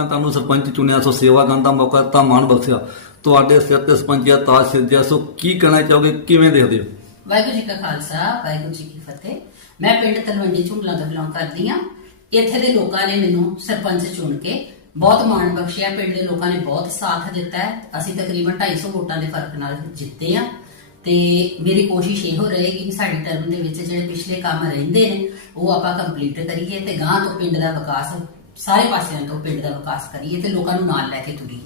ਲੋਕਾਂ ਨੇ ਤੁਹਾਨੂੰ ਸਰਪੰਚ ਚੁਣਿਆ, ਸੋ ਸੇਵਾ ਕਰਨ ਦਾ ਮੌਕਾ ਦਿੱਤਾ, ਮਾਣ ਬਖਸ਼ਿਆ। ਤੁਹਾਡੇ ਸਿਰ ਤੇ ਸਰਪੰਚੀਆ ਤਾਜ ਸਿੱਧਿਆ ਸੋ ਕੀ ਕਹਿਣਾ ਚਾਹੋਗੇ, ਕਿਵੇਂ ਦੇਖਦੇ ਹੋ? ਵਾਹਿਗੁਰੂ ਜੀ ਕਾ ਖਾਲਸਾ, ਵਾਹਿਗੁਰੂ ਜੀ ਕੀ ਫਤਿਹ। ਮੈਂ ਪਿੰਡ ਤਲਵੰਡੀ ਝੁੰਗਲਾ ਤੋਂ ਬਿਲੋਂਗ ਕਰਦੀ ਆ ਇੱਥੇ ਦੇ ਲੋਕਾਂ ਨੇ ਮੈਨੂੰ ਸਰਪੰਚ ਚੁਣ ਕੇ ਬਹੁਤ ਮਾਣ ਬਖਸ਼ਿਆ। ਪਿੰਡ ਦੇ ਲੋਕਾਂ ਨੇ ਬਹੁਤ ਸਾਥ ਦਿੱਤਾ ਹੈ। ਅਸੀਂ ਤਕਰੀਬਨ 250 ਵੋਟਾਂ ਦੇ ਫ਼ਰਕ ਨਾਲ ਜਿੱਤੇ ਆ ਤੇ ਮੇਰੀ ਕੋਸ਼ਿਸ਼ ਇਹੋ ਰਹੇਗੀ ਕਿ ਸਾਡੀ ਟਰਮ ਦੇ ਵਿੱਚ ਜਿਹੜੇ ਪਿਛਲੇ ਕੰਮ ਰਹਿੰਦੇ ਨੇ, ਉਹ ਆਪਾਂ ਕੰਪਲੀਟ ਕਰੀਏ ਤੇ ਗਾਂ ਤੋਂ ਪਿੰਡ ਦਾ ਵਿਕਾਸ ਸਾਰੇ ਪਾਸਿਆਂ ਤੋਂ ਪਿੰਡ ਦਾ ਵਿਕਾਸ ਕਰੀਏ ਤੇ ਲੋਕਾਂ ਨੂੰ ਨਾਲ ਲੈ ਕੇ ਤੁਰੀਏ।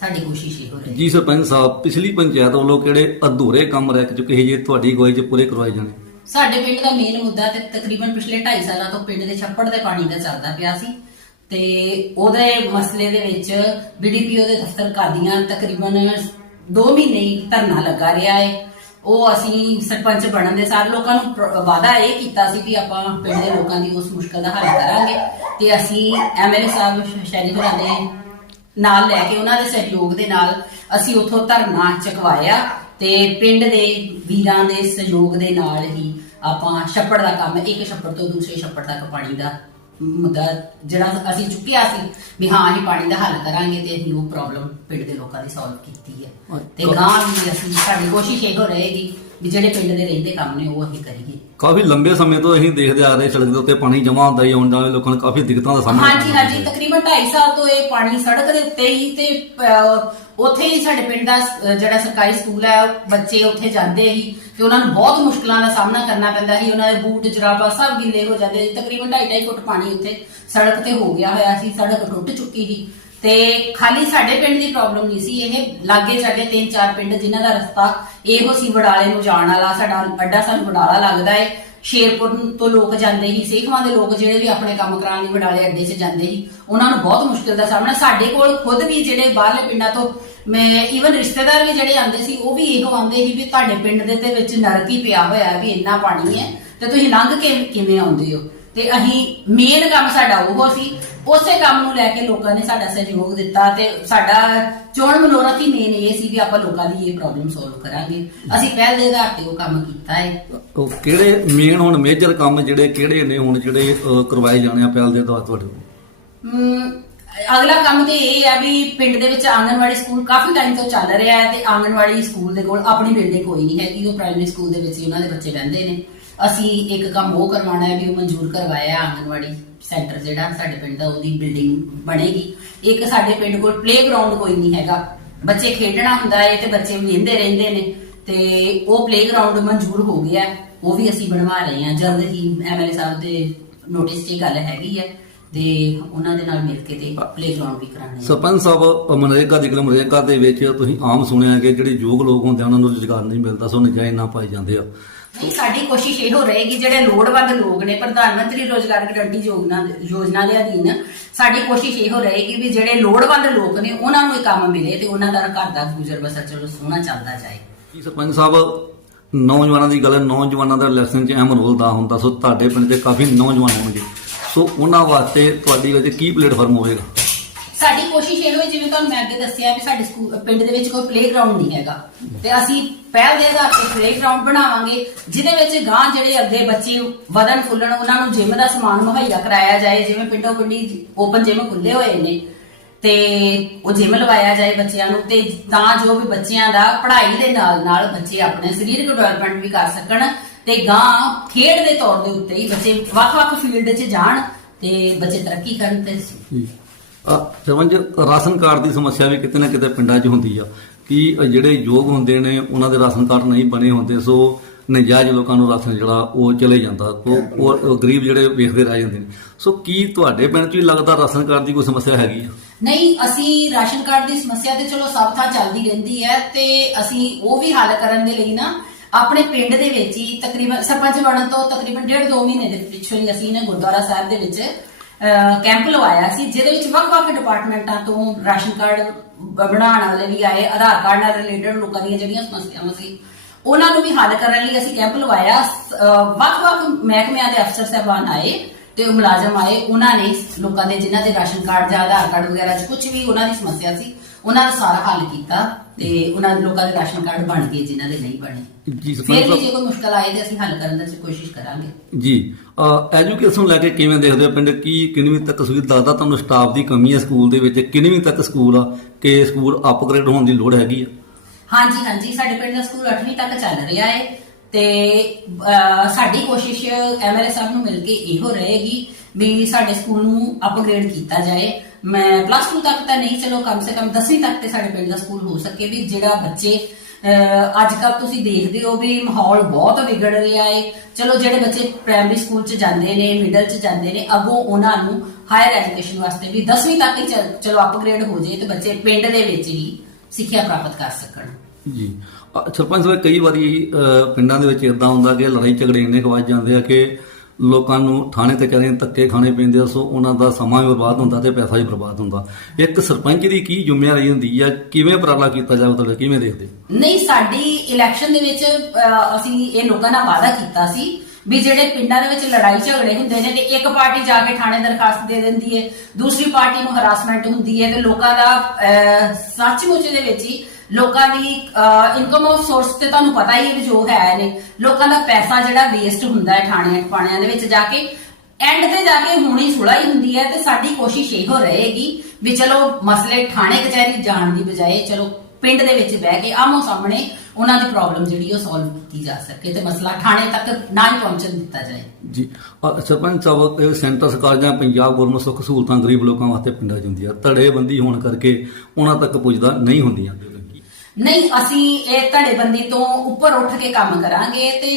ਸਾਡੀ ਕੋਸ਼ਿਸ਼ ਇਹੋ ਰਹੇਗੀ ਜੀ ਸਰਪੰਚ ਸਾਹਿਬ ਪਿਛਲੀ ਪੰਚਾਇਤ ਵੱਲੋਂ ਕਿਹੜੇ ਅਧੂਰੇ ਕੰਮ ਰਹਿ ਚੁੱਕੇ ਸੀ ਜੇ ਤੁਹਾਡੀ ਅਗਵਾਈ 'ਚ ਪੂਰੇ ਕਰਵਾਏ ਜਾਣੇ? ਸਾਡੇ ਪਿੰਡ ਦਾ ਮੇਨ ਮੁੱਦਾ ਤੇ ਤਕਰੀਬਨ ਪਿਛਲੇ 2.5 ਸਾਲਾਂ ਤੋਂ ਪਿੰਡ ਦੇ ਛੱਪੜ ਦੇ ਪਾਣੀ ਦਾ ਚੱਲਦਾ ਪਿਆ ਸੀ ਤੇ ਉਹਦੇ ਮਸਲੇ ਦੇ ਵਿੱਚ ਬੀਡੀਪੀਓ ਦੇ ਦਫ਼ਤਰ ਕਾਦੀਆਂ ਤਕਰੀਬਨ 2 ਮਹੀਨੇ ਹੀ ਧਰਨਾ ਲੱਗਾ ਰਿਹਾ ਹੈ। ਉਹ ਅਸੀਂ ਸਰਪੰਚ ਬਣਨ ਦੇ ਸਾਰ ਲੋਕਾਂ ਨੂੰ ਪ੍ਰ- ਵਾਅਦਾ ਇਹ ਕੀਤਾ ਸੀ ਕਿ ਆਪਾਂ ਪਿੰਡ ਦੇ ਲੋਕਾਂ ਦੀ ਉਸ ਮੁਸ਼ਕਲ ਦਾ ਹੱਲ ਕਰਾਂਗੇ ਤੇ ਅਸੀਂ ਐਮਐਲਏ ਸਾਹਿਬ ਸ਼ਹਿਰੀ ਹੋਰਾਂ ਦੇ ਨਾਲ ਲੈ ਕੇ ਉਹਨਾਂ ਦੇ ਸਹਿਯੋਗ ਦੇ ਨਾਲ ਅਸੀਂ ਉੱਥੋਂ ਧਰਨਾ ਚਕਵਾਇਆ ਤੇ ਪਿੰਡ ਦੇ ਵੀਰਾਂ ਦੇ ਸਹਿਯੋਗ ਦੇ ਨਾਲ ਹੀ ਆਪਾਂ ਛੱਪੜ ਦਾ ਕੰਮ, ਇੱਕ ਛੱਪੜ ਤੋਂ ਦੂਸਰੇ ਛੱਪੜ ਤੱਕ ਪਾਣੀ ਦਾ ਮੁੱਦਾ ਜਿਹੜਾ ਅਸੀਂ ਚੁੱਕਿਆ ਸੀ ਵੀ ਹਾਂ ਅਸੀਂ ਪਾਣੀ ਦਾ ਹੱਲ ਕਰਾਂਗੇ ਤੇ ਅਸੀਂ ਉਹ ਪ੍ਰੋਬਲਮ ਪਿੰਡ ਦੇ ਲੋਕਾਂ ਦੀ ਸੋਲਵ ਕੀਤੀ ਹੈ। ਤੇ ਗਾਂ ਵੀ ਅਸੀਂ ਸਾਡੀ ਕੋਸ਼ਿਸ਼ ਇਹੋ ਰਹੇਗੀ ਵੀ ਜਿਹੜੇ ਪਿੰਡ ਦੇ ਰਹਿੰਦੇ ਕੰਮ ਨੇ ਉਹ ਅਸੀਂ ਕਰੀਏ। ਕਾਫੀ ਲੰਬੇ ਸਮੇਂ ਤੋਂ ਅਸੀਂ ਦੇਖਦੇ ਆ ਰਹੇ ਸੜਕ ਦੇ ਉੱਤੇ ਪਾਣੀ ਜਮ੍ਹਾਂ ਹੁੰਦਾ ਹੀ ਆਉਣ ਜਾਣ ਲੋਕਾਂ ਨੂੰ ਕਾਫੀ ਦਿੱਕਤਾਂ ਦਾ ਸਾਹਮਣਾ ਹਾਂਜੀ ਕਰਨਾ ਹਾਂਜੀ ਤਕਰੀਬਨ 2.5 ਸਾਲ ਤੋਂ ਇਹ ਪਾਣੀ ਸੜਕ ਦੇ ਉੱਤੇ ਹੀ ਤੇ ਅਹ, ਉੱਥੇ ਹੀ ਸਾਡੇ ਪਿੰਡ ਦਾ ਅਹ, ਜਿਹੜਾ ਸਰਕਾਰੀ ਸਕੂਲ ਹੈ ਬੱਚੇ ਉੱਥੇ ਜਾਂਦੇ ਹੀ ਤੇ ਉਹਨਾਂ ਨੂੰ ਬਹੁਤ ਮੁਸ਼ਕਲਾਂ ਦਾ ਸਾਹਮਣਾ ਕਰਨਾ ਪੈਂਦਾ ਸੀ। ਉਹਨਾਂ ਦੇ ਬੂਟ ਜਰਾਬਾ ਸਭ ਗਿੱਲੇ ਹੋ ਜਾਂਦੇ ਸੀ। ਤਕਰੀਬਨ 2.5 ਫੁੱਟ ਪਾਣੀ ਉੱਥੇ ਸੜਕ ਤੇ ਹੋ ਗਿਆ ਹੋਇਆ ਸੀ। ਸੜਕ ਟੁੱਟ ਚੁੱਕੀ ਸੀ। ਤੇ ਖਾਲੀ ਸਾਡੇ ਪਿੰਡ ਦੀ ਪ੍ਰੋਬਲਮ ਨਹੀਂ ਸੀ, ਇਹ ਲਾਗੇ ਚਾਗੇ ਤਿੰਨ ਚਾਰ ਪਿੰਡ ਜਿਨ੍ਹਾਂ ਦਾ ਰਸਤਾ ਇਹੋ ਸੀ, ਵਡਾਲੇ ਨੂੰ ਜਾਣ ਵਾਲਾ, ਸਾਡਾ ਅੱਡਾ ਸਾਨੂੰ ਵਡਾਲਾ ਲੱਗਦਾ ਹੈ ਸ਼ੇਰਪੁਰ ਤੋਂ ਲੋਕ ਜਾਂਦੇ ਸੀ ਸੇਖਵਾਂ ਦੇ ਲੋਕ ਜਿਹੜੇ ਵੀ ਆਪਣੇ ਕੰਮ ਕਰਾਉਣ ਲਈ ਵਡਾਲੇ ਅੱਡੇ 'ਚ ਜਾਂਦੇ ਸੀ ਉਹਨਾਂ ਨੂੰ ਬਹੁਤ ਮੁਸ਼ਕਿਲ ਦਾ ਸਾਹਮਣਾ। ਸਾਡੇ ਕੋਲ ਖੁਦ ਵੀ ਜਿਹੜੇ ਬਾਹਰਲੇ ਪਿੰਡਾਂ ਤੋਂ, ਮੈਂ ਈਵਨ ਰਿਸ਼ਤੇਦਾਰ ਵੀ ਜਿਹੜੇ ਆਉਂਦੇ ਸੀ, ਉਹ ਵੀ ਇਹੋ ਆਉਂਦੇ ਸੀ ਵੀ ਤੁਹਾਡੇ ਪਿੰਡ ਦੇ ਤੇ ਵਿੱਚ ਨਰਕ ਹੀ ਪਿਆ ਹੋਇਆ ਹੈ ਵੀ ਇੰਨਾ ਪਾਣੀ ਹੈ, ਤੇ ਤੁਸੀਂ ਲੰਘ ਕੇ ਕਿਵੇਂ ਆਉਂਦੇ ਹੋ? ਤੇ ਅਸੀਂ ਮੇਨ ਕੰਮ ਸਾਡਾ ਉਹ ਸੀ ਉਸੇ ਕੰਮ ਨੂੰ ਲੈ ਕੇ ਲੋਕਾਂ ਨੇ ਸਾਡਾ ਸਹਿਯੋਗ ਦਿੱਤਾ ਤੇ ਸਾਡਾ ਚੋਣ ਮਨੋਰਥ ਹੀ ਮੇਨ ਇਹ ਸੀ ਵੀ ਆਪਾਂ ਲੋਕਾਂ ਦੀ ਇਹ ਪ੍ਰੋਬਲਮ ਸੋਲਵ ਕਰਾਂਗੇ। ਅਸੀਂ ਪਹਿਲ ਦੇ ਆਧਾਰ ਤੇ ਉਹ ਕੰਮ ਕੀਤਾ ਹੈ। ਉਹ ਕਿਹੜੇ ਮੇਨ ਹੁਣ ਮੇਜਰ ਕੰਮ ਜਿਹੜੇ ਕਿਹੜੇ ਨੇ ਹੁਣ ਜਿਹੜੇ ਅਹ, ਕਰਵਾਏ ਜਾਣੇ ਆ ਪਹਿਲ ਦੇ ਤੌਰ ਤੁਹਾਡੇ ਕੋਲ? ਅਮ, ਅਗਲਾ ਕੰਮ ਤੇ ਇਹ ਆ ਵੀ ਪਿੰਡ ਦੇ ਵਿੱਚ ਆਂਗਣਵਾੜੀ ਸਕੂਲ ਕਾਫੀ ਟਾਈਮ ਤੋਂ ਚੱਲ ਰਿਹਾ ਹੈ ਤੇ ਆਂਗਣਵਾੜੀ ਸਕੂਲ ਦੇ ਕੋਲ ਆਪਣੀ ਬਿਲਡਿੰਗ ਕੋਈ ਨਹੀਂ ਹੈਗੀ ਉਹ ਪ੍ਰਾਇਮਰੀ ਸਕੂਲ ਦੇ ਵਿੱਚ ਹੀ ਉਹਨਾਂ ਦੇ ਬੱਚੇ ਰਹਿੰਦੇ ਨੇ। ਅਸੀਂ ਇੱਕ ਕੰਮ ਉਹ ਕਰਵਾਉਣਾ ਹੈ ਵੀ ਉਹ ਮਨਜ਼ੂਰ ਕਰਵਾਇਆ ਹੈ ਸੈਂਟਰ ਜਿਹੜਾ ਸਾਡੇ ਪਿੰਡ ਦਾ, ਉਹਦੀ ਬਿਲਡਿੰਗ ਬਣੇਗੀ। ਇੱਕ ਸਾਡੇ ਪਿੰਡ ਕੋਲ ਪਲੇਗਰਾਉਂਡ ਕੋਈ ਨਹੀਂ ਹੈਗਾ। ਬੱਚੇ ਖੇਡਣਾ ਹੁੰਦਾ ਹੈ ਤੇ ਬੱਚੇ ਵੇਂਦੇ ਰਹਿੰਦੇ ਨੇ ਤੇ ਉਹ ਪਲੇਗਰਾਉਂਡ ਮਨਜ਼ੂਰ ਹੋ ਗਿਆ ਉਹ ਵੀ ਅਸੀਂ ਬਣਵਾ ਰਹੇ ਹਾਂ। ਜਲਦ ਹੀ ਐਮਐਲਏ ਸਾਹਿਬ ਦੇ ਨੋਟਿਸ 'ਚ ਗੱਲ ਹੈਗੀ ਹੈ ਤੇ ਉਹਨਾਂ ਦੇ ਨਾਲ ਮਿਲ ਕੇ ਤੇ ਪਲੇਗਰਾਉਂਡ ਵੀ ਕਰਾਣੇ ਸਰਪੰਚ ਸਾਹਿਬ, ਮਨਰੇਗਾ ਦੀ ਗੱਲ ਮਨਰੇਗਾ ਦੇ ਵਿੱਚ ਤੁਸੀਂ ਆਮ ਸੁਣਿਆ ਕਿ ਜਿਹੜੇ ਯੋਗ ਲੋਕ ਹੁੰਦੇ ਉਹਨਾਂ ਨੂੰ ਰੁਜ਼ਗਾਰ ਨਹੀਂ ਮਿਲਦਾ, ਸੋ ਨਜਾਇਜ਼ ਨਾ ਪਾਏ ਜਾਂਦੇ ਆ। ਨਹੀਂ, ਸਾਡੀ ਕੋਸ਼ਿਸ਼ ਇਹੋ ਰਹੇਗੀ ਜਿਹੜੇ ਲੋੜਵੰਦ ਲੋਕ ਨੇ ਪ੍ਰਧਾਨ ਮੰਤਰੀ ਰੋਜ਼ਗਾਰ ਗਰੰਟੀ ਯੋਜਨਾ ਯੋਜਨਾ ਦੇ ਅਧੀਨ ਸਾਡੀ ਕੋਸ਼ਿਸ਼ ਇਹੋ ਰਹੇਗੀ ਵੀ ਜਿਹੜੇ ਲੋੜਵੰਦ ਲੋਕ ਨੇ ਉਹਨਾਂ ਨੂੰ ਇਹ ਕੰਮ ਮਿਲੇ ਤੇ ਉਹਨਾਂ ਦਾ ਘਰ ਦਾ ਗੁਜ਼ਰ ਬਸਰ ਚਲੋ ਸੋਹਣਾ ਚੱਲਦਾ ਜਾਏ। ਕੀ ਸਰਪੰਚ ਸਾਹਿਬ ਨੌਜਵਾਨਾਂ ਦੀ ਗੱਲ ਹੈ, ਨੌਜਵਾਨਾਂ ਦਾ ਇਲੈਕਸ਼ਨ 'ਚ ਅਹਿਮ ਰੋਲ ਦਾ ਹੁੰਦਾ ਸੋ ਤੁਹਾਡੇ ਪਿੰਡ ਦੇ ਕਾਫੀ ਨੌਜਵਾਨ ਹੋਣਗੇ। ਸੋ ਉਹਨਾਂ ਵਾਸਤੇ ਤੁਹਾਡੀ ਵਿੱਚ ਕੀ ਪਲੇਟਫਾਰਮ ਹੋਵੇਗਾ? ਸਾਡੀ ਕੋਸ਼ਿਸ਼ ਇਹ ਹੋਈ, ਜਿਵੇਂ ਤੁਹਾਨੂੰ ਮੈਂ ਅੱਗੇ ਦੱਸਿਆ ਵੀ ਸਾਡੇ ਸਕੂਲ ਪਿੰਡ ਦੇ ਵਿੱਚ ਕੋਈ ਪਲੇਗਰਾਉਂਡ ਨਹੀਂ ਹੈਗਾ। ਤੇ ਅਸੀਂ ਪਹਿਲ ਦੇ ਆਧਾਰ ਤੇ ਪਲੇਗਰਾਉਂਡ ਬਣਾਵਾਂਗੇ, ਜਿਹਦੇ ਵਿੱਚ ਗਾਂ ਜਿਹੜੇ ਅੱਗੇ ਬੱਚੇ ਵਧਣ ਫੁੱਲਣ, ਉਹਨਾਂ ਨੂੰ ਜਿਮ ਦਾ ਸਮਾਨ ਮੁਹੱਈਆ ਕਰਾਇਆ ਜਾਏ, ਜਿਵੇਂ ਪਿੰਡੋਂ ਪਿੰਡੀ ਓਪਨ ਜਿਮ ਖੁੱਲੇ ਹੋਏ ਨੇ, ਤੇ ਉਹ ਜਿਮ ਲਵਾਇਆ ਜਾਏ ਬੱਚਿਆਂ ਨੂੰ, ਤੇ ਤਾਂ ਜੋ ਵੀ ਬੱਚਿਆਂ ਦਾ ਪੜ੍ਹਾਈ ਦੇ ਨਾਲ ਨਾਲ ਬੱਚੇ ਆਪਣੇ ਸਰੀਰਕ ਡਿਵੈਲਪਮੈਂਟ ਵੀ ਕਰ ਸਕਣ, ਤੇ ਗਾਂ ਖੇਡ ਦੇ ਤੌਰ ਦੇ ਉੱਤੇ ਹੀ ਬੱਚੇ ਵੱਖ-ਵੱਖ ਫੀਲਡ 'ਚ ਜਾਣ, ਤੇ ਬੱਚੇ ਤਰੱਕੀ ਕਰਨ ਤੇ ਆ ਰਾਸ਼ਨ ਕਾਰਡ ਦੀ ਸਮੱਸਿਆ ਵੀ ਕਿਤੇ ਨਾ ਕਿਤੇ ਪਿੰਡਾਂ 'ਚ ਹੁੰਦੀ ਆ ਕਿ ਜਿਹੜੇ ਯੋਗ ਹੁੰਦੇ ਨੇ, ਉਹਨਾਂ ਦੇ ਰਾਸ਼ਨ ਕਾਰਡ ਨਹੀਂ ਬਣੇ ਹੁੰਦੇ, ਸੋ ਨਜਾਇਜ਼ ਲੋਕਾਂ ਨੂੰ ਰਾਸ਼ਨ ਜਿਹੜਾ, ਉਹ ਚਲੇ ਜਾਂਦਾ, ਉਹ ਗਰੀਬ ਜਿਹੜੇ ਵੇਖਦੇ ਰਹਿ ਜਾਂਦੇ ਨੇ। ਸੋ ਕੀ ਤੁਹਾਡੇ ਪਿੰਡ 'ਚ ਵੀ ਲੱਗਦਾ ਰਾਸ਼ਨ ਕਾਰਡ ਦੀ ਕੋਈ ਸਮੱਸਿਆ ਹੈਗੀ ਆ? ਨਹੀਂ, ਅਸੀਂ ਰਾਸ਼ਨ ਕਾਰਡ ਦੀ ਸਮੱਸਿਆ ਤੇ ਚਲੋ ਸਭ ਥਾਂ ਚੱਲਦੀ ਰਹਿੰਦੀ ਹੈ ਤੇ ਅਸੀਂ ਉਹ ਵੀ ਹੱਲ ਕਰਨ ਦੇ ਲਈ ਨਾ ਆਪਣੇ ਪਿੰਡ ਦੇ ਵਿੱਚ ਹੀ ਤਕਰੀਬਨ, ਸਰਪੰਚ ਬਣਨ ਤੋਂ ਤਕਰੀਬਨ ਡੇਢ ਦੋ ਮਹੀਨੇ ਦੇ ਪਿੱਛੋਂ ਹੀ ਅਸੀਂ ਨੇ ਗੁਰਦੁਆਰਾ ਸਾਹਿਬ ਦੇ ਵਿੱਚ ਕੈਂਪ ਲਵਾਇਆ ਸੀ, ਜਿਹਦੇ ਵਿੱਚ ਵੱਖ-ਵੱਖ ਡਿਪਾਰਟਮੈਂਟਾਂ ਤੋਂ ਰਾਸ਼ਨ ਕਾਰਡ ਬ- ਬਣਾਉਣ ਵਾਲੇ ਵੀ ਆਏ, ਆਧਾਰ ਕਾਰਡ ਨਾਲ ਰਿਲੇਟਡ ਲੋਕਾਂ ਦੀਆਂ ਜਿਹੜੀਆਂ ਸਮੱਸਿਆਵਾਂ ਸੀ, ਉਹਨਾਂ ਨੂੰ ਵੀ ਹੱਲ ਕਰਨ ਲਈ ਅਸੀਂ ਕੈਂਪ ਲਵਾਇਆ। ਵੱਖ-ਵੱਖ ਮਹਿਕਮਿਆਂ ਦੇ ਅਫਸਰ ਸਾਹਿਬਾਨ ਆਏ ਤੇ ਮੁਲਾਜ਼ਮ ਆਏ, ਉਹਨਾਂ ਨੇ ਲੋਕਾਂ ਦੇ ਜਿਨ੍ਹਾਂ ਦੇ ਰਾਸ਼ਨ ਕਾਰਡ ਜਾਂ ਆਧਾਰ ਕਾਰਡ ਵਗੈਰਾ 'ਚ ਕੁਝ ਵੀ ਉਹਨਾਂ ਦੀ ਸਮੱਸਿਆ ਸੀ ਉਹਨਾਂ ਦਾ ਸਾਰਾ ਹੱਲ ਕੀਤਾ ਤੇ ਉਹਨਾਂ ਦੇ ਲੋਕਾਂ ਦੇ ਰਾਸ਼ਨ ਕਾਰਡ ਬਣ ਗਏ ਜਿਨ੍ਹਾਂ ਦੇ ਨਹੀਂ ਬਣੇ। ਜੀ ਫਿਰ ਸਾਹਿਬ ਜੇ ਕੋਈ ਮੁਸ਼ਕਲ ਆਏ ਤੇ ਅਸੀਂ ਹੱਲ ਕਰਨ ਦੀ ਕੋਸ਼ਿਸ਼ ਕਰਾਂਗੇ। ਜੀ ਐਜੂਕੇਸ਼ਨ ਲੈ ਕੇ ਕਿਵੇਂ ਦੇਖਦੇ ਹੋ ਪਿੰਡ? ਕੀ ਕਿੰਨਵੀਂ ਤੱਕ ਸੁਵਿਧਾ ਲੱਗਦਾ ਤੁਹਾਨੂੰ ਸਟਾਫ ਦੀ ਕਮੀ ਹੈ ਸਕੂਲ ਦੇ ਵਿੱਚ? ਕਿੰਨਵੀਂ ਤੱਕ ਸਕੂਲ ਆ ਕਿ ਸਕੂਲ ਅਪਗ੍ਰੇਡ ਹੋਣ ਦੀ ਲੋੜ ਹੈਗੀ ਆ? ਹਾਂਜੀ ਹਾਂਜੀ ਸਾਡੇ ਪਿੰਡ ਦਾ ਸਕੂਲ 8ਵੀਂ ਤੱਕ ਚੱਲ ਰਿਹਾ ਹੈ ਤੇ ਅਹ, ਸਾਡੀ ਕੋਸ਼ਿਸ਼ ਐਮਐਲਏ ਸਾਹਿਬ ਨੂੰ ਮਿਲ ਕੇ ਇਹੋ ਰਹੇਗੀ ਵੀ ਸਾਡੇ ਸਕੂਲ ਨੂੰ ਅਪਗ੍ਰੇਡ ਕੀਤਾ ਜਾਏ। ਮੈਂ ਪਲੱਸ 2 ਤੱਕ ਤਾਂ ਨਹੀਂ, ਚਲੋ ਕਮ ਸੇ ਕਮ 10ਵੀਂ ਤੱਕ ਤੇ ਸਾਡੇ ਪਿੰਡ ਦਾ ਸਕੂਲ ਹੋ ਸਕੇ ਵੀ ਜਿਹੜਾ ਬੱਚੇ ਅੱਜ ਕੱਲ ਤੁਸੀਂ ਦੇਖਦੇ ਹੋ ਵੀ ਮਾਹੌਲ ਬਹੁਤ ਵਿਗੜ ਰਿਹਾ ਹੈ ਚਲੋ ਜਿਹੜੇ ਬੱਚੇ ਪ੍ਰਾਇਮਰੀ ਸਕੂਲ ਚ ਜਾਂਦੇ ਨੇ ਮਿਡਲ ਚ ਜਾਂਦੇ ਨੇ, ਅੱਗੋਂ ਉਹਨਾਂ ਨੂੰ ਹਾਇਰ ਐਜੂਕੇਸ਼ਨ ਵਾਸਤੇ ਵੀ 10ਵੀਂ ਤੱਕ ਹੀ ਚਲੋ ਅਪਗ੍ਰੇਡ ਹੋ ਜਾਏ ਤੇ ਬੱਚੇ ਪਿੰਡ ਦੇ ਵਿੱਚ ਹੀ ਸਿੱਖਿਆ ਪ੍ਰਾਪਤ ਕਰ ਸਕਣ। ਜੀ। ਸਰਪੰਚ ਸਾਹਿਬ, ਕਈ ਵਾਰੀ ਪਿੰਡਾਂ ਦੇ ਵਿੱਚ ਇਦਾਂ ਹੁੰਦਾ ਕਿ ਲੜਾਈ ਝਗੜੇ ਇੰਨੇ ਕੁ ਜਾਂਦੇ ਆ ਕਿ ਲੋਕਾਂ ਨੂੰ ਥਾਣੇ ਕਚਹਿਰੀਆਂ ਧੱਕੇ ਖਾਣੇ ਪੈਂਦੇ ਸੋ ਉਹਨਾਂ ਦਾ ਸਮਾਂ ਵੀ ਬਰਬਾਦ ਹੁੰਦਾ ਤੇ ਪੈਸਾ ਵੀ ਬਰਬਾਦ ਹੁੰਦਾ। ਇੱਕ ਸਰਪੰਚ ਦੀ ਕੀ ਜ਼ਿੰਮੇਵਾਰੀ ਹੁੰਦੀ ਆ ਕਿਵੇਂ ਉਪਰਾਲਾ ਕੀਤਾ ਜਾਵੇ ਤੁਹਾਡੇ ਕਿਵੇਂ ਦੇਖਦੇ ਨਹੀਂ ਸਾਡੀ ਇਲੈਕਸ਼ਨ ਦੇ ਵਿੱਚ ਅਸੀਂ ਇਹ ਲੋਕਾਂ ਨਾਲ ਵਾਅਦਾ ਕੀਤਾ ਸੀ ਵੀ ਜਿਹੜੇ ਪਿੰਡਾਂ ਦੇ ਵਿੱਚ ਲੜਾਈ ਝਗੜੇ ਹੁੰਦੇ ਨੇ ਤੇ ਇੱਕ ਪਾਰਟੀ ਜਾ ਕੇ ਥਾਣੇ ਦਰਖਾਸਤ ਦੇ ਦਿੰਦੀ ਹੈ ਦੂਸਰੀ ਪਾਰਟੀ ਨੂੰ ਹਰਾਸਮੈਂਟ ਹੁੰਦੀ ਹੈ ਤੇ ਲੋਕਾਂ ਦਾ ਅਹ, ਸੱਚਮੁੱਚ ਦੇ ਵਿੱਚ ਹੀ ਲੋਕਾਂ ਦੀ ਇਨਕਮ ਆਫ ਸੋਰਸ ਤੇ ਤੁਹਾਨੂੰ ਪਤਾ ਹੀ ਹੈ ਜੋ ਹੈ ਨੇ, ਲੋਕਾਂ ਦਾ ਪੈਸਾ ਜਿਹੜਾ ਵੇਸਟ ਹੁੰਦਾ ਹੈ ਥਾਣਿਆਂ ਪਾਣਿਆਂ ਦੇ ਵਿੱਚ ਜਾ ਕੇ। ਐਂਡ ਤੇ ਜਾ ਕੇ ਹੁਣੀ ਸੁਲਾਈ ਹੁੰਦੀ ਹੈ ਤੇ ਸਾਡੀ ਕੋਸ਼ਿਸ਼ ਇਹੋ ਰਹੇਗੀ ਵੀ ਚਲੋ ਮਸਲੇ ਥਾਣੇ ਕਚਹਿਰੀ ਜਾਣ ਦੀ ਬਜਾਏ ਚਲੋ ਪਿੰਡ ਦੇ ਵਿੱਚ ਬਹਿ ਕੇ ਆਮੋ ਸਾਹਮਣੇ ਉਹਨਾਂ ਦੀ ਪ੍ਰੋਬਲਮ ਜਿਹੜੀ ਉਹ ਸੋਲਵ ਕੀਤੀ ਜਾ ਸਕੇ ਤੇ ਮਸਲਾ ਥਾਣੇ ਤੱਕ ਨਾ ਹੀ ਪਹੁੰਚਣ ਦਿੱਤਾ ਜਾਏ। ਜੀ ਸਰਪੰਚ ਸਾਹਿਬ ਸੈਂਟਰ ਸਰਕਾਰ ਜਾਂ ਪੰਜਾਬ ਗੌਰਮੈਂਟ ਸੁੱਖ ਸਹੂਲਤਾਂ ਗਰੀਬ ਲੋਕਾਂ ਵਾਸਤੇ ਪਿੰਡਾਂ 'ਚ ਹੁੰਦੀਆਂ, ਧੜੇਬੰਦੀ ਹੋਣ ਕਰਕੇ ਉਹਨਾਂ ਤੱਕ ਪੁੱਜਦਾ ਨਹੀਂ ਹੁੰਦੀਆਂ। ਨਹੀਂ ਅਸੀਂ ਇਹ ਧੜੇਬੰਦੀ ਤੋਂ ਉੱਪਰ ਉੱਠ ਕੇ ਕੰਮ ਕਰਾਂਗੇ ਤੇ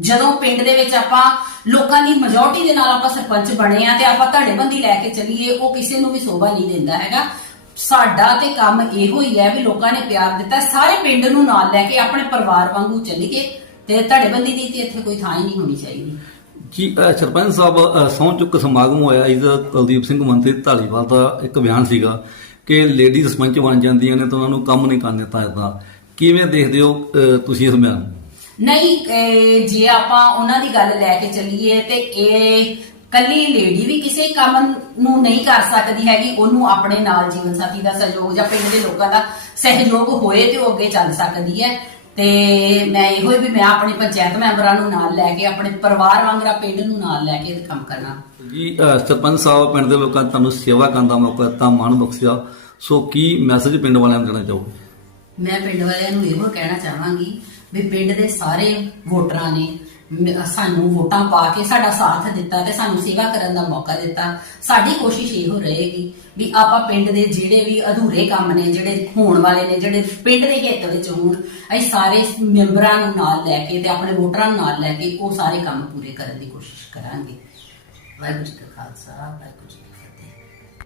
ਜਦੋਂ ਪਿੰਡ ਦੇ ਵਿੱਚ ਆਪਾਂ ਲੋਕਾਂ ਦੀ ਮੈਜੋਰਟੀ ਦੇ ਨਾਲ ਆਪਾਂ ਸਰਪੰਚ ਬਣੇ ਆ ਤੇ ਆਪਾਂ ਧੜੇਬੰਦੀ ਲੈ ਕੇ ਚੱਲੀਏ ਉਹ ਕਿਸੇ ਨੂੰ ਵੀ ਸੋਭਾ ਨਹੀਂ ਦਿੰਦਾ ਹੈਗਾ। ਸਾਡਾ ਤੇ ਕੰਮ ਇਹੋ ਹੀ ਹੈ ਵੀ ਲੋਕਾਂ ਨੇ ਪਿਆਰ ਦਿੱਤਾ ਸਾਰੇ ਪਿੰਡ ਨੂੰ ਨਾਲ ਲੈ ਕੇ ਆਪਣੇ ਪਰਿਵਾਰ ਵਾਂਗੂ ਚੱਲੀਏ ਤੇ ਧੜੇਬੰਦੀ ਦੀ ਤੇ ਇੱਥੇ ਕੋਈ ਥਾਂ ਹੀ ਨਹੀਂ ਹੋਣੀ ਚਾਹੀਦੀ। ਜੀ ਸਰਪੰਚ ਸਾਹਿਬ ਅ, ਸਹੁੰ ਚੁੱਕ ਸਮਾਗਮ ਹੋਇਆ ਇਸ ਕੁਲਦੀਪ ਸਿੰਘ ਮੰਤਰੀ ਢਾਲੀਵਾਲ ਦਾ ਇੱਕ ਬਿਆਨ ਸੀਗਾ। ਕਿ ਲੇਡੀ ਸਰਪੰਚ ਬਣ ਜਾਂਦੀਆਂ ਨੇ ਤਾਂ ਉਹਨਾਂ ਨੂੰ ਕੰਮ ਨਹੀਂ ਕਰਨ ਦਿੱਤਾ ਜਾਂਦਾ ਕਿਵੇਂ ਦੇਖਦੇ ਹੋ ਅ, ਤੁਸੀਂ ਇਸ ਬਿਆਨ ਨੂੰ? ਨਹੀਂ ਇਹ ਜੇ ਆਪਾਂ ਉਹਨਾਂ ਦੀ ਗੱਲ ਲੈ ਕੇ ਚੱਲੀਏ ਤੇ ਇਹ ਕੱਲੀ ਲੇਡੀ ਵੀ ਕਿਸੇ ਕੰਮ ਨੂੰ ਨਹੀਂ ਕਰ ਸਕਦੀ ਹੈਗੀ ਉਹਨੂੰ ਆਪਣੇ ਨਾਲ ਜੀਵਨ ਸਾਥੀ ਦਾ ਸਹਿਯੋਗ ਜਾਂ ਪਿੰਡ ਦੇ ਲੋਕਾਂ ਦਾ ਸਹਿਯੋਗ ਹੋਏ ਤੇ ਉਹ ਅੱਗੇ ਚੱਲ ਸਕਦੀ ਹੈ ਤੇ ਮੈਂ ਇਹੋ ਹੀ ਵੀ ਮੈਂ ਆਪਣੇ ਪੰਚਾਇਤ ਮੈਂਬਰਾਂ ਨੂੰ ਨਾਲ ਲੈ ਕੇ ਆਪਣੇ ਪਰਿਵਾਰ ਵਾਂਗਰਾ ਪਿੰਡ ਨੂੰ ਨਾਲ ਲੈ ਕੇ ਕੰਮ ਕਰਨਾ। ਜੀ ਅ, ਸਰਪੰਚ ਸਾਹਿਬ ਪਿੰਡ ਦੇ ਲੋਕਾਂ ਨੇ ਤੁਹਾਨੂੰ ਸੇਵਾ ਕਰਨ ਦਾ ਮੌਕਾ ਦਿੱਤਾ ਮਾਣ ਬਖਸ਼ਿਆ। ਸੋ ਕੀ ਮੈਸੇਜ ਪਿੰਡ ਵਾਲਿਆਂ ਨੂੰ ਦੇਣਾ ਚਾਹੋਗੇ? ਮੈਂ ਪਿੰਡ ਵਾਲਿਆਂ ਨੂੰ ਇਹੋ ਕਹਿਣਾ ਚਾਹਾਂਗੀ ਵੀ ਪਿੰਡ ਦੇ ਸਾਰੇ ਵੋਟਰਾਂ ਨੇ ਮ- ਸਾਨੂੰ ਵੋਟਾਂ ਪਾ ਕੇ ਸਾਡਾ ਸਾਥ ਦਿੱਤਾ ਤੇ ਸਾਨੂੰ ਸੇਵਾ ਕਰਨ ਦਾ ਮੌਕਾ ਦਿੱਤਾ। ਸਾਡੀ ਕੋਸ਼ਿਸ਼ ਇਹੋ ਰਹੇਗੀ ਵੀ ਆਪਾਂ ਪਿੰਡ ਦੇ ਜਿਹੜੇ ਵੀ ਅਧੂਰੇ ਕੰਮ ਨੇ, ਜਿਹੜੇ ਹੋਣ ਵਾਲੇ ਨੇ, ਜਿਹੜੇ ਪਿੰਡ ਦੇ ਹਿੱਤ ਵਿੱਚ ਹੋਣ, ਅਸੀਂ ਸਾਰੇ ਮੈਂਬਰਾਂ ਨੂੰ ਨਾਲ ਲੈ ਕੇ ਤੇ ਆਪਣੇ ਵੋਟਰਾਂ ਨੂੰ ਨਾਲ ਲੈ ਕੇ ਉਹ ਸਾਰੇ ਕੰਮ ਪੂਰੇ ਕਰਨ ਦੀ ਕੋਸ਼ਿਸ਼ ਕਰਾਂਗੇ। ਵਾਹਿਗੁਰੂ ਜੀ ਕਾ ਖਾਲਸਾ, ਵਾਹਿਗੁਰੂ ਜੀ ਕੀ ਫਤਿਹ